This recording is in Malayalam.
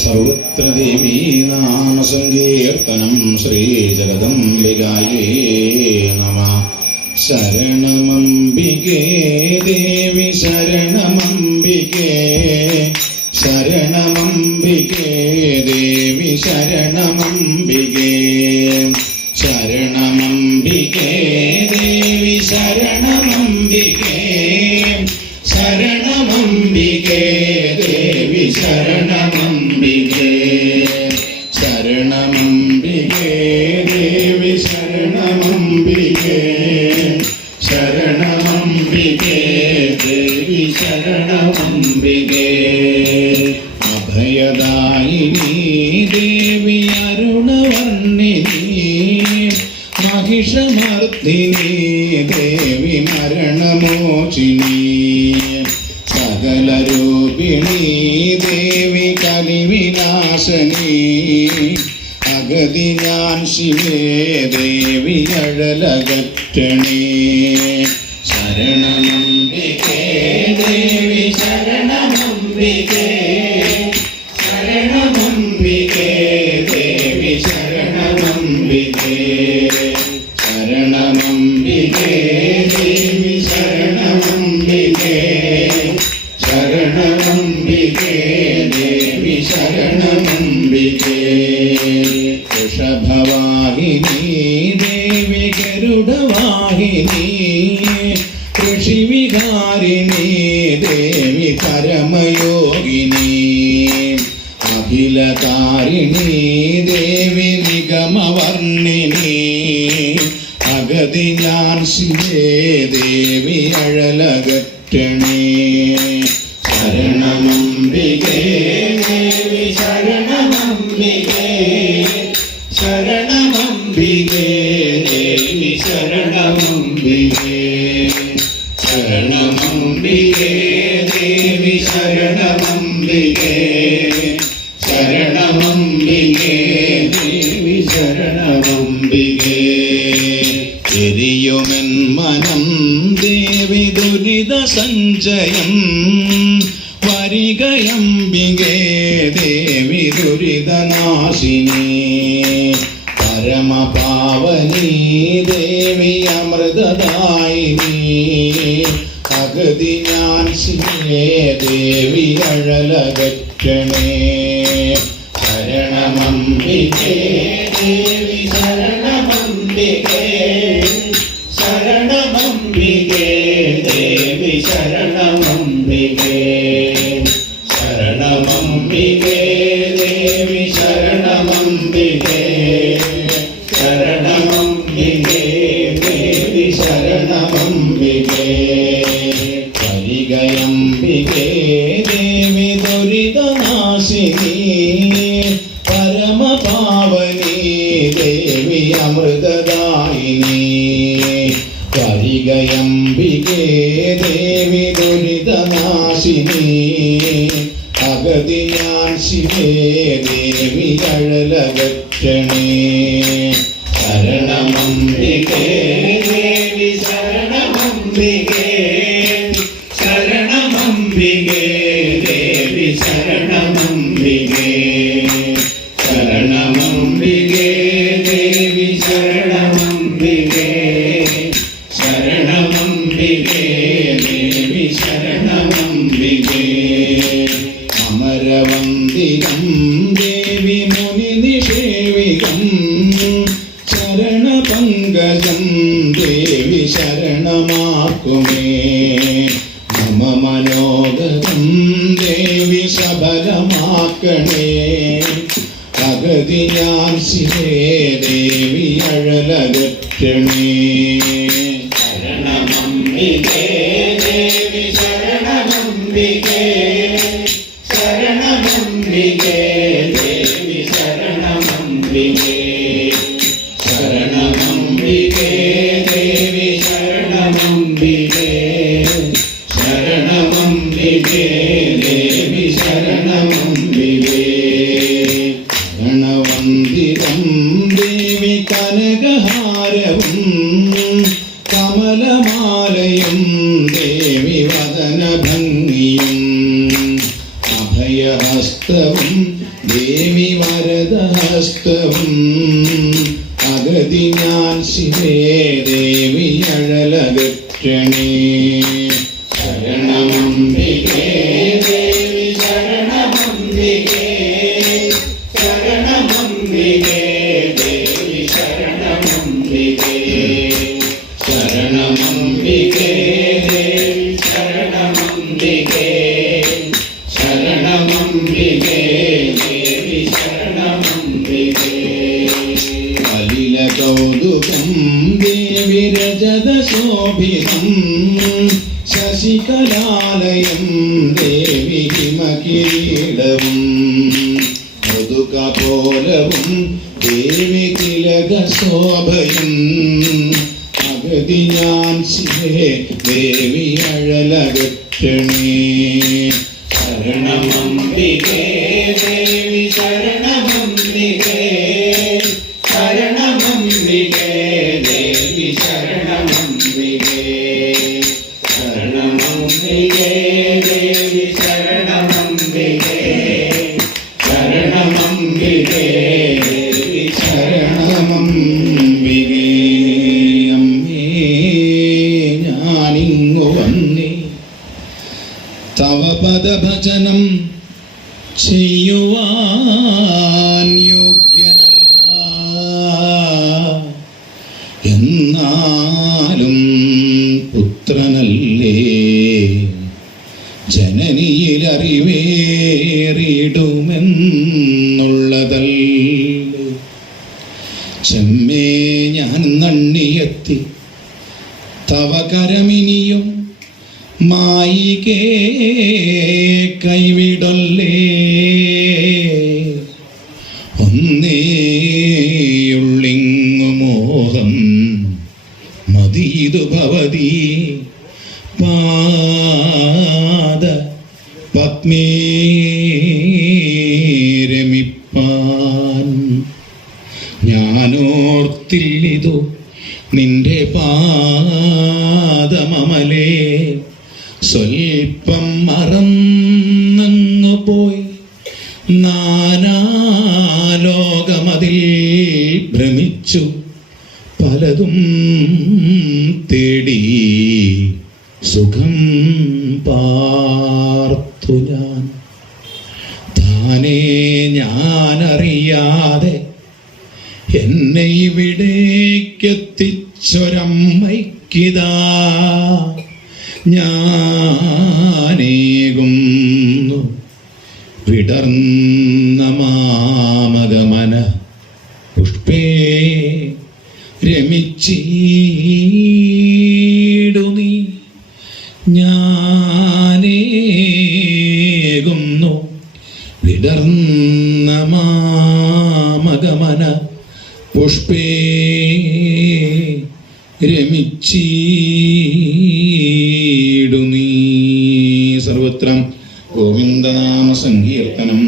സർവത്ര ദേവീ നാമ സങ്കീർത്തനം ശ്രീജഗദംബികായേ നമഃ. ശരണമംബികേ ദേവി ശരണമംബികേ, ശരണമംബികേ ദേവി ശരണമംബികേ, ശരണമംബികേ ദേവി ശരണമംബികേ, ശരണമംബികേ ദേവി ശരണമംബികേ, ശരണമംബികേ ദേവി ശരണമംബികേ, ശരണമംബികേ ദേവി ശരണമംബികേ. അഭയദായിനി ദേവി അരുണവർണ്ണിനി, മഹിഷമർദ്ദിനി ദേവി മരണമോചിനി, സകലരൂപിണി ദേവി കലിവിനാശിനി, അഗതി ഞാൻ ശിവേ ദേവി അഴലകറ്റണി. ശരണമംബികേ ദേവി ശരണമംബികേ, ശരണമംബികേ ദേവി ശരണമംബികേ, ശരണമംബികേ ദേവി ശരണമംബികേ, ശരണമംബികേ ദേവി ശരണമംബികേ. വൃഷഭവാഹിനി ദേവി ഗരുഡവാഹിനി, ഋഷിവികാരിണി ദേവി പരമയോഗിനി, അഖിലകാരിണി ദേവി നിഗമവർണ്ണിനി, അഗതി ഞാൻ ശിവേ ദേവി അഴലകറ്റണി. ശരണമംബികേ ദേവി ശരണമംബികേ, ശരണമംബികേ ദേവി ശരണമംബികേ, ശരണമംബികേ ദേവി ശരണമംബികേ, ശരണമംബികേ ദേവി ശരണമംബികേ. എരിയുമെൻ മനം ദേവി ദുരിത സഞ്ചയം, വരികയംബികേ ദേവി ദുരിതനാശിനി, പരമപാവനി ദേവി അമൃതദായിനി, അഗതി ഞാൻ ശിവേ ദേവി അഴലകറ്റണേ. ശരണമംബികേ ദേവി ശരണമംബികേ, ശരണമംബികേ ദേവി ശരണമംബികേ, ശരണമംബികേ ദേവി ശരണമംബികേ, ശരണമംബികേ ദേവി ശരണമംബികേ. വരികയംബികേ ദേവി ദുരിതനാശിനി, പരമപാവനി ദേവി അമൃതദായിനി, വരികയംബികേ ദേവി ദുരിതനാശിനി, അഗതി ഞാൻ ശിവേ ദേവി അഴലകറ്റണേ. ശരണമംബികേ ദേവി ശരണമംബികേ, ശരണമംബികേ ദേവി ശരണമംബികേ, ശരണമംബികേ ദേവി ശരണമംബികേ, ശരണമംബികേ ദേവി ശരണമംബികേ. അമരവന്ദിനം ദേവി മുനിനിഷേവികം, ശരണപങ്കജം ദേവി ശരണമാക്കുമേ, മമ മനോഗതം ദേവി സഫലമാക്കണേ, അഗതി ഞാൻ ശിവേ ദേവി അഴലകറ്റണേ. ശരണമംബികേ ദേവി ശരണമംബികേ, ശരണമംബികേ ദേവി ശരണമംബികേ, ശരണമംബികേ ദേവി ശരണമംബികേ, ശരണമംബികേ ദേവി ശരണമംബികേ. ഗണവന്ദിതം ദേവി കനകഹാരവും, കമലമാലയും ദേവി വദനഭംഗിയും, അഭയഹസ്തവും ദേവി വരദഹസ്തവും അഗതി ഞാൻ ശിവേ ദേവി അഴലകറ്റണേ. ശരണമംബികേ ദേവി ശരണമംബികേ ശരണമംബികേ ദേവി ശരണമംബികേ ശരണമംബികേ ദേവി ശരണമംബികേ ശരണമംബികേ ദേവി ശരണമംബികേ. അലില കൗതുകം ദേവി രജതശോഭിതം ശശികലാലയം ദേവി ഹിമകിരീടവും മൃദുകപോലവും ദേവി തിലകശോഭയും അഗതി ഞാൻ ശിവേ ദേവി അഴലകറ്റണേ. ശരണമംബികേ ദേവി ശരണമംബികേ ശരണമംബികേ ദേവി ശരണമംബികേ ശരണമംബികേ ദേവി ശരണമംബികേ ശരണമംബികേ ദേവി ശരണമംബികേ. അമ്മേ ഞാനിങ്ങു വന്നേ തവ പദഭജനം ചെയ്യുവാൻ യോഗ്യനല്ല, എന്നാലും പുത്രനല്ലേ ജനനിയിൽ അറിവേറിടുമെന്നുള്ളതല്ലേ. ചെമ്മേ ഞാൻ നണ്ണിയെത്തി തവ കരമിനിയും മായികേ കൈവിടല്ലേ. ഒന്നേയുള്ളിങ്ങു മോഹം മതീതു ഭവതി പാദ പത്മേ രമിപ്പാൻ. ഞാനോർത്തില്ലിതു നിന്റെ പാദമമലേ സ്വൽപ്പം മറന്നങ്ങു പോയി നാനാലോകമതിൽ ഭ്രമിച്ചു പലതും തേടി സുഖം പാർത്തു ഞാൻ. താനേ ഞാനറിയാതെ എന്നെ ഇവിടേക്കെത്തിച്ചൊരമ്മയ്ക്കിതാ ഞാനേകുന്നു വിടർന്ന മാമകമന പുഷ്പേ രമിച്ചീടു നീ. ഞാനേകുന്നു വിടർന്ന മാമകമന പുഷ്പേ രമിച്ചീടു നീ. സർവത്ര ഗോവിന്ദനാമ സങ്കീർത്തനം.